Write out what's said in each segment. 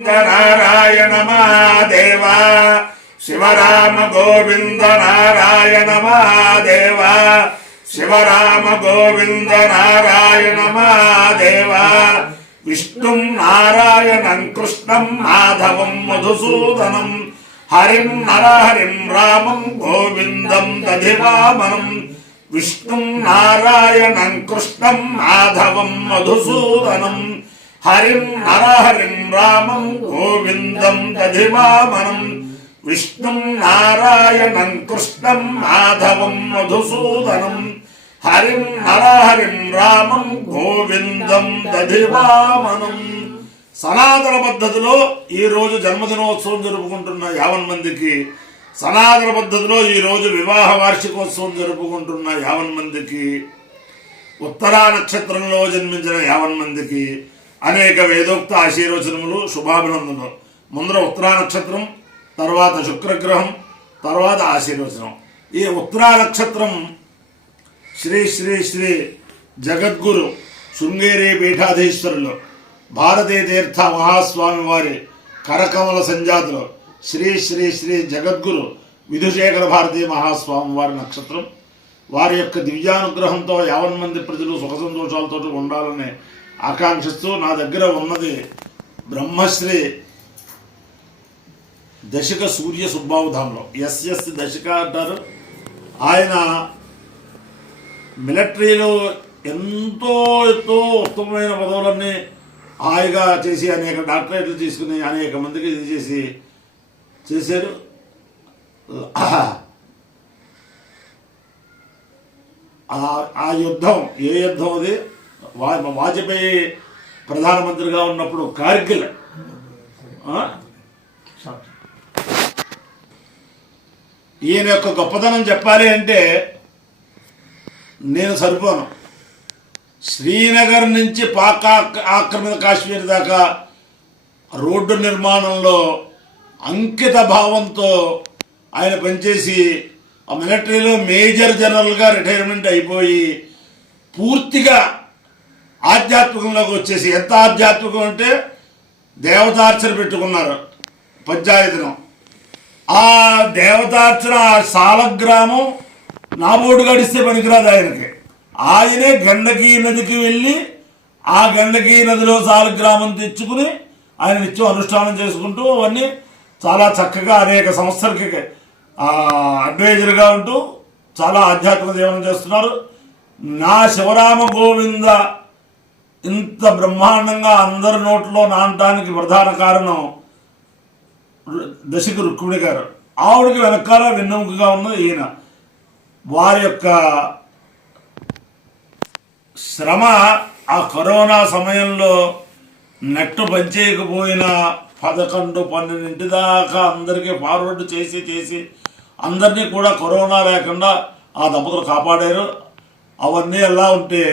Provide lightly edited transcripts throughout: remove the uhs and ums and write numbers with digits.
నారాయణ మహాదేవ శివరామ గోవింద నారాయణ మహాదేవ శివరామ గోవింద నారాయణ మహాదేవ విష్ణుం నారాయణం కృష్ణం మాధవం మధుసూదనం హరిం నరహరిం రామం గోవిందం దధివామనం విష్ణుం నారాయణం కృష్ణం మాధవం మధుసూదనం హరిం నరహరిం రామం గోవిందం దధివామనం విష్ణుం నారాయణం కృష్ణం మాధవం మధుసూదనం హరిం నరహరిం రామం గోవిందం దధివామనం. సనాతన పద్ధతిలో ఈరోజు జన్మదినోత్సవం జరుపుకుంటున్న 50 మందికి, సనాతన పద్ధతిలో ఈరోజు వివాహ వార్షికోత్సవం జరుపుకుంటున్న 50 మందికి, ఉత్తరా నక్షత్రంలో జన్మించిన 50 మందికి అనేక వేదోక్త ఆశీర్వచనములు, శుభాభినందనలు. ముందర ఉత్తరా నక్షత్రం, తర్వాత శుక్రగ్రహం, తర్వాత ఆశీర్వచనం. ఈ ఉత్తరా నక్షత్రం శ్రీ శ్రీ శ్రీ జగద్గురు శృంగేరి పీఠాధీశ్వరులు భారతీ తీర్థ మహాస్వామి వారి కరకమల సంజాతులు శ్రీ శ్రీ శ్రీ జగద్గురు విధుశేఖర భారతీ మహాస్వామి వారి నక్షత్రం. వారి యొక్క దివ్యానుగ్రహంతో 50 మంది ప్రజలు సుఖ సంతోషాలతో ఉండాలని ఆకాంక్షిస్తూ నా దగ్గర ఉన్నది బ్రహ్మశ్రీ దశక సూర్య సుబ్బావుధాంలో ఎస్ఎస్ దశక అంటారు. ఆయన మిలిటరీలో ఎంతో ఉత్తమమైన పదవులన్నీ హాయిగా చేసి అనేక డాక్టరేట్లు తీసుకుని అనేక మందికి ఇది చేశారు. ఆ యుద్ధం ఏ యుద్ధం అది? వాజ్పేయి ప్రధానమంత్రిగా ఉన్నప్పుడు కార్గిల్. ఈయన యొక్క గొప్పతనం చెప్పాలి అంటే నేను సరిపోను. శ్రీనగర్ నుంచి పాక్ ఆక్రమిత కాశ్మీర్ దాకా రోడ్డు నిర్మాణంలో అంకిత భావంతో ఆయన పనిచేసి ఆ మిలిటరీలో మేజర్ జనరల్గా రిటైర్మెంట్ అయిపోయి పూర్తిగా ఆధ్యాత్మికంలోకి వచ్చేసి, ఎంత ఆధ్యాత్మికం అంటే దేవతార్చన పెట్టుకున్నారు పంచాయతీను. ఆ దేవతార్చన సాలగ్రామం నాబోడు గడిస్తే పనికిరాదు ఆయనకి. ఆయనే గండకీ నదికి వెళ్ళి ఆ గండకీ నదిలో సాలగ్రామం తెచ్చుకుని ఆయన నిత్యం అనుష్ఠానం చేసుకుంటూ అవన్నీ చాలా చక్కగా అనేక సంస్థలకి అడ్వైజర్గా ఉంటూ చాలా ఆధ్యాత్మిక జీవనం చేస్తున్నారు. నా శివరామ గోవింద ఇంత బ్రహ్మాండంగా అందరి నోట్లో నానటానికి ప్రధాన కారణం దశకు రుక్మిణి గారు. ఆవిడకి వెనకాల వెన్నెముకగా ఉన్నది ఈయన. వారి యొక్క శ్రమ ఆ కరోనా సమయంలో నెట్ పనిచేయకపోయినా 11-12 దాకా అందరికీ ఫార్వర్డ్ చేసి అందరినీ కూడా కరోనా లేకుండా ఆ దంపతులు కాపాడారు. అవన్నీ ఎలా ఉంటే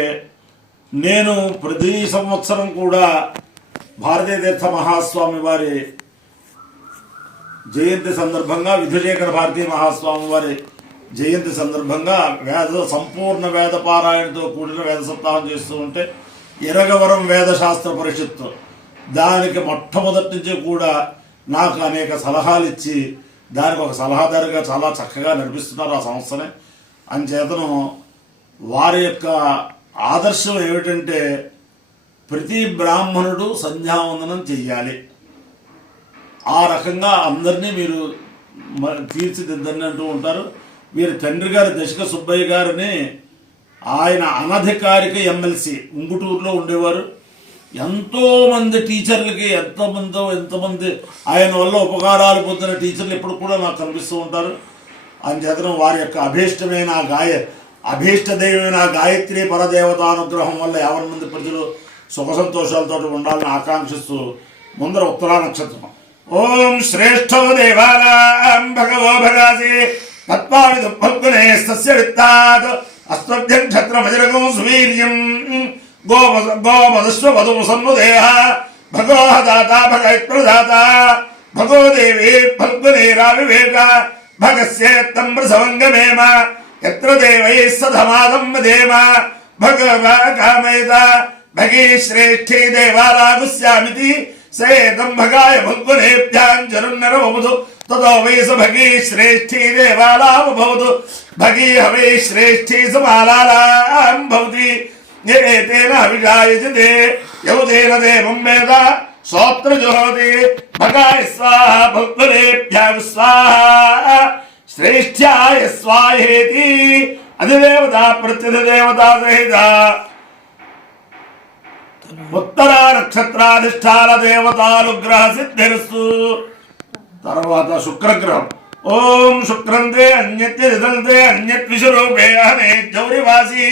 నేను ప్రతి సంవత్సరం కూడా భారతీ తీర్థ మహాస్వామి వారి జయంతి సందర్భంగా, విధుశేఖర భారతీ మహాస్వామి వారి జయంతి సందర్భంగా సంపూర్ణ వేద పారాయణతో కూడిన వేద సప్తాహం చేస్తూ ఉంటే ఇరగవరం వేదశాస్త్ర పరిషత్తు దానికి మొట్టమొదటి నుంచి కూడా నాకు అనేక సలహాలు ఇచ్చి దానికి ఒక సలహాదారుగా చాలా చక్కగా నడిపిస్తున్నారు ఆ సంస్థని. అంచేతను వారి యొక్క ఆదర్శం ఏమిటంటే ప్రతి బ్రాహ్మణుడు సంధ్యావందనం చెయ్యాలి. ఆ రకంగా అందరినీ మీరు తీర్చిదిద్దని అంటూ ఉంటారు. వీరి తండ్రి గారు దశక సుబ్బయ్య గారిని ఆయన అనధికారిక ఎమ్మెల్సీ ఉంగుటూరులో ఉండేవారు. ఎంతోమంది టీచర్లకి ఎంతమంది ఆయన వల్ల ఉపకారాలు పొందిన టీచర్లు ఇప్పుడు కూడా నాకు కనిపిస్తూ ఉంటారు. అంచేతనం వారి యొక్క అభీష్ట దైవమైన గాయత్రి పరదేవతానుగ్రహం వల్ల 50 మంది ప్రజలు సుఖ సంతోషాలతో ఉండాలని ఆకాంక్షిస్తూ ముందర ఉత్తరా నక్షత్రం. ఓం శ్రేష్ఠో దేవానాం భగవో భగాసి తత్వావిదు ఫల్గునే సస్య విత్తాత్ అస్మభ్యం క్షత్రమజరగం సువీర్యం గోమదస్వ వధు సన్నుదేహ భగో దాత భగైత్రదాత భగో దేవి ఫల్గునేరావివేక భగస్యేత్తం ప్రసవంగమేమ ఎత్ర దేవై సధమాదం దేమ భగవ కామేత భగే శ్రేష్ఠే దేవాలాగుస్యామితి సేతం భగాయ ఫల్గునేభ్యాం జరున్నరవముదు తదో వై స భగీ శ్రేష్ఠీ దేవాలాం భవతు భగీ హవై శ్రేష్ఠీ సమాలాలాం భవతి ఏతేన అభిజాయతే యౌదేన దేవం వేద సోత్ర జోహోతి భగాయ స్వాహ ఫల్గునేభ్యాం స్వాహ శ్రేష్ఠ్యాయ స్వాహేతి అధిదేవత ప్రత్యధిదేవత సహిత ఉత్తర నక్షత్రాధిష్టాన దేవతానుగ్రహ సిద్ధిరస్తు. తర్వాత శుక్రగ్రహం. ఓం శుక్రంతే అన్యత్యదంతే అన్యత్విషరూపే అహనే జౌరివాసి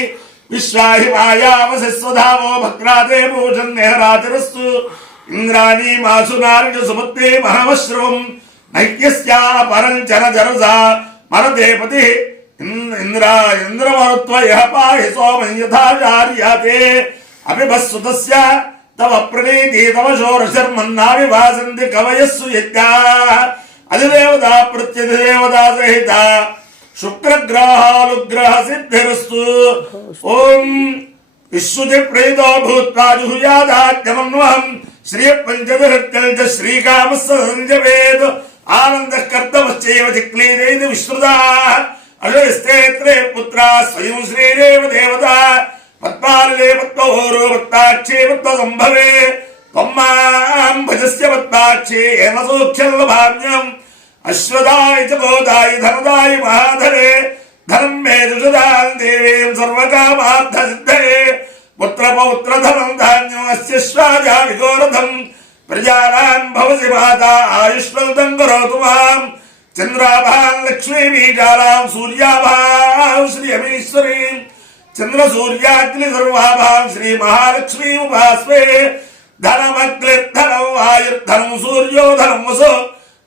విశ్వాహి మాయావశస్వధావో భక్రాతే భూషన్ నేహరాతిరస్తు. ఇంద్రాణి మాసునారిణ సుమత్తే మహామశ్రవం నైక్యస్యా పరంచన జరసా మరదేపతి ఇంద్రమరుత్వయ పాహి సోమం యథాచార్యాతే అభిభస్సుతస్య తవ ప్రణీతి తవ శోరశర్మన్నావిభాసంతి కవయస్సు యజ్ఞా అధిదేవత ప్రత్యధిదేవత సహిత శుక్రగ్రహాలుగ్రహ సిద్ధిరస్తు. ఓం విశ్వతి ప్రీతో భూత్వా జుహుయాదాజ్ఞమన్వహం శ్రియ పంచదహత్కల్చ శ్రీకామస్య సంజవేద్ ఆనందః కర్తవశ్చైవ చిక్లీదైతి విశ్రుతా అజయస్తేత్రే పుత్రా స్వయం శ్రీరేవ దేవత పద్మాలే పద్మహోరో పద్మాక్షే పద్మసంభవే త్వమ్మాం భజస్య పద్మాక్షే ఏన సూక్ష్మలభామ్యం అశ్వదాయ చ గోదాయ ధనదాయ మహాధరే ధనం మే దుషదాం దేవీం సర్వకామార్థ సిద్ధయే పుత్రపౌత్రధనం ధాన్యం అస్య శ్వాజా విగోరథం ప్రజానాం భవసి మాతా ఆయుష్మల్దం కరోతు మాం చంద్రాభాం లక్ష్మీబీజాలాం సూర్యాభాం శ్రియమీశ్వరీం చంద్ర సూర్యాగ్ని సర్వాభాం శ్రీ మహాలక్ష్మీ ఉపాస్మే ధనమగ్నిర్ధనం వాయుర్ధనం సూర్యో ధనం వసో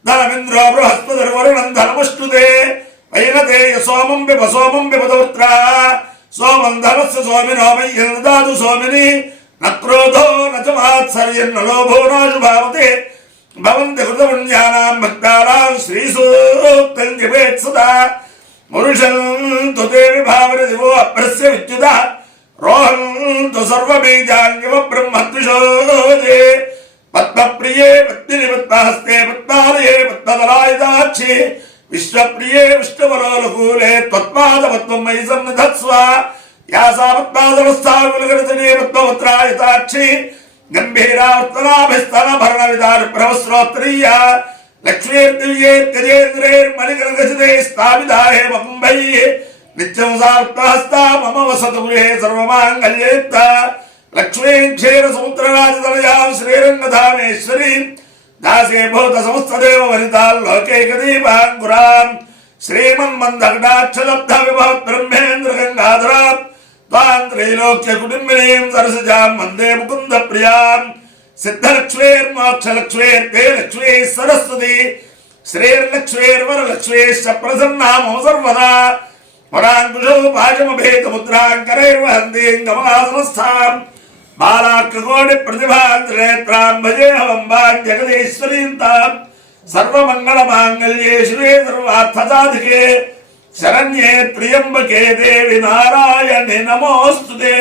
ధనమింద్రో బృహస్పతిర్వరుణం ధనమష్టుతే వైనతే సోమం పిబ సోమం పిబదౌత్ర సోమం ధనస్య సోమినో మయ్యం దాతు సోమిని న క్రోధో న చ మాత్సర్యం న లోభో నాశుభావతే భవంతి కృతపుణ్యానాం భక్తానాం శ్రీసూక్తం జపేత్ సదా మురుషంతు దేవి భావరి దివో అప్రస్య విద్యుత రోహంతు సర్వబీజాన్యవ బ్రహ్మద్విషోదే పద్మప్రియే పద్మిని పద్మహస్తే పద్మాలయే పద్మదలాయుధాక్షి విశ్వప్రియే విష్ణువరోలకూలే త్వత్పాద పద్మం మయి సన్నిధత్స్వ యాసా పద్మాదవస్థా విలగడితనే పద్మవత్రాయుధాక్షి గంభీరావర్తనాభిస్తన భరణ విధాన ప్రభశ్రోత్రీయ లక్ష్మీర్దివ్యేర్గజేంద్రేర్మణిగణగజితే స్థాపితాహే మకుంభై నిత్యం సార్తహస్తా మమ వసతు గృహే సర్వమాంగళ్యేత్త లక్ష్మీ క్షీర సముద్రరాజతనయాం శ్రీరంగధామేశ్వరీం దాసే భూత సమస్తదేవ వనితాల్లోకైకదీపాంకురాం శ్రీమన్మందకటాక్షలబ్ధ విభవ బ్రహ్మేంద్ర గంగాధరాం త్వాం త్రైలోక్య కుటుంబినీం సరసజాం వందే ముకుంద ప్రియాం సిద్ధలక్ష్మీర్మోక్షలక్ష్మీర్తే లక్ష్మీ సరస్వతి శ్రీర్లక్ష్మీర్వరలక్ష్మీశ్చ ప్రసన్నా మమ సర్వదా వరాంకుశో పాశమభేదముద్రాంకరైర్వహంతీం కమలాసనస్థాం బాలాకకోటి ప్రతిభాంత్రినేత్రాం భజేహవంబాం జగదీశ్వరీం తాం సర్వమంగళమాంగళ్యే శివే సర్వార్థసాధికే శరణ్యే త్ర్యంబకే దేవి నారాయణి నమోస్తుతే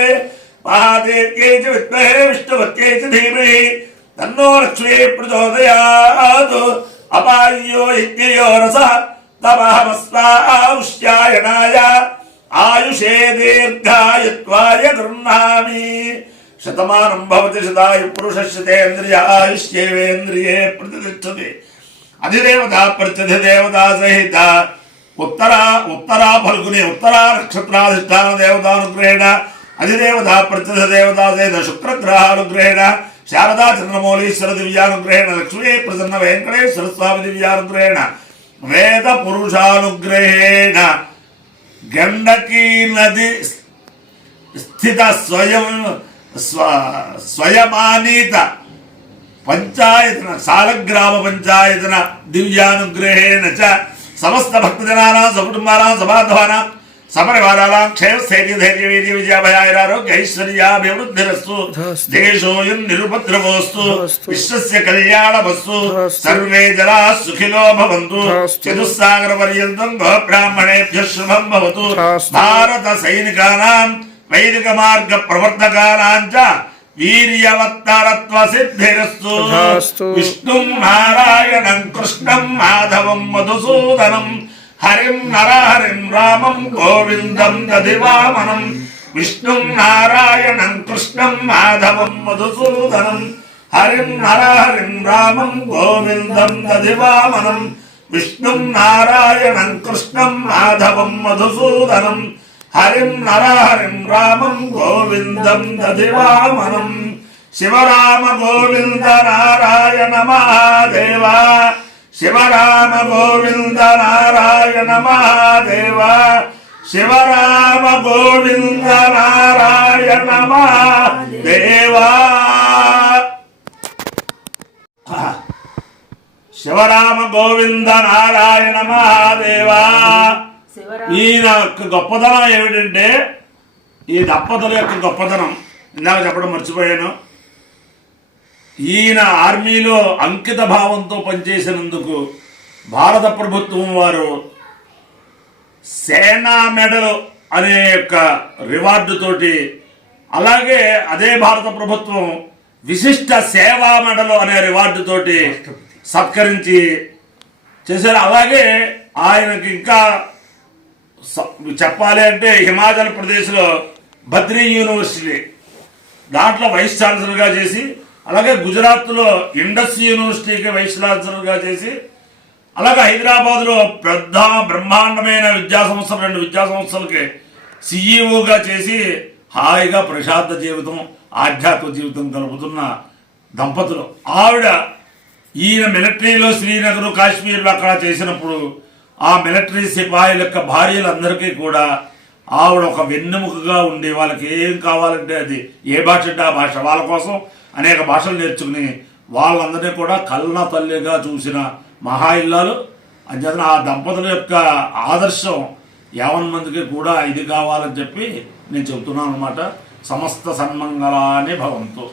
మహాదేవ్యై చ విద్మహే విష్ణుపత్యై చ ధీమహి తన్నో లక్ష్మీ ప్రచోదయాత్ అపాయ్యో యజ్ఞయో రసః తమహమస్వాముష్యాయణాయ ఆయుషే దీర్ఘాయుత్వాయ గృహ్ణామి. శతమానం భవతి శతాయు పురుషస్యతేంద్రియ ఆయుష్యేవేంద్రియే ప్రతిష్టతి. అధిదేవత ప్రత్యధిదేవత సహిత ఉత్తరా ఫల్గుని ఉత్తరా నక్షత్రాధిష్టాన దేవతానుగ్రహేణ అధిదేవత ప్రత్యధిదేవత సహిత శుక్రగ్రహానుగ్రహేణ శారదా చంద్రమౌళీశ్వర దివ్యానుగ్రహేణ లక్ష్మీ ప్రసన్న వెంకటేశ్వర స్వామి దివ్యానుగ్రహేణ వేద పురుషానుగ్రహేణ గండకీ నది స్థిత స్వయమానీత పంచాయతన సాలగ్రామ పంచాయతన దివ్యానుగ్రహేణ చ సమస్త భక్తజనానాం సకుటుంబానాం సబాంధవానాం సపరివారాణం క్షేమస్థైర్య ధైర్య వీర్య విజయాభయారోగ్య ఐశ్వర్యాభివృద్ధిరస్తు. దేశోయం నిరుపద్రవోస్తు విశ్వస్య కళ్యాణమస్తు. సర్వే జనాః సుఖినో భవంతు. చతుస్సాగర పర్యంతం గోబ్రాహ్మణేభ్యః శుభం భవతు. భారత సైనికానాం వైదిక మార్గ ప్రవర్తకానాం చ వీర్యవత్తరత్వ సిద్ధిరస్తు. తథాస్తు. విష్ణుం నారాయణం కృష్ణం మాధవం మధుసూదనం హరిం నరహరిం రామం గోవిందం దధివామనం. విష్ణుం నారాయణం కృష్ణం మాధవం మధుసూదనం హరిం నరహరిం రామం గోవిందం దధివామనం. విష్ణుం నారాయణం కృష్ణం మాధవం మధుసూదనం హరిం నరహరిం రామం గోవిందం దధివామనం. శివరామ గోవింద నారాయణ మహాదేవ. శివరామ గోవింద నారాయణ మహాదేవ. శివరామ గోవింద నారాయణ మహాదేవ. శివరామ గోవింద నారాయణ మహాదేవ. ఈయన యొక్క గొప్పదనం ఏమిటంటే, ఈ దంపతుల యొక్క గొప్పదనం ఇందాక చెప్పడం మర్చిపోయాను. ఈయన ఆర్మీలో అంకిత భావంతో పనిచేసినందుకు భారత ప్రభుత్వం వారు సేనా మెడల్ అనే యొక్క రివార్డుతోటి, అలాగే అదే భారత ప్రభుత్వం విశిష్ట సేవా మెడల్ అనే రివార్డుతోటి సత్కరించి చేశారు. అలాగే ఆయనకి ఇంకా చెప్పాలి అంటే హిమాచల్ ప్రదేశ్లో బద్రీ యూనివర్సిటీ దాంట్లో వైస్ ఛాన్సలర్గా చేసి, అలాగే గుజరాత్లో ఇండస్ యూనివర్సిటీకి వైస్ ఛాన్సలర్గా చేసి, అలాగే హైదరాబాద్లో పెద్ద బ్రహ్మాండమైన విద్యాసంస్థలు 2 విద్యాసంస్థలకి సిఈఓగా చేసి హాయిగా ప్రశాంత జీవితం ఆధ్యాత్మిక జీవితం గడుపుతున్న దంపతులు. ఆవిడ ఈయన మిలిటరీలో శ్రీనగర్ కాశ్మీర్లో అక్కడ చేసినప్పుడు ఆ మిలిటరీ సిపాయిల యొక్క భార్యలందరికీ కూడా ఆవిడ ఒక వెన్నెముకగా ఉండి వాళ్ళకి ఏం కావాలంటే అది ఏ భాష అంటే ఆ భాష, వాళ్ళ కోసం అనేక భాషలు నేర్చుకుని వాళ్ళందరినీ కూడా కల్న తల్లిగా చూసిన మహా ఇల్లాలు. అంచేతన ఆ దంపతుల యొక్క ఆదర్శం 50 మందికి కూడా ఇది కావాలని చెప్పి నేను చెబుతున్నాను అన్నమాట. సమస్త సన్మంగళాని భవంతు.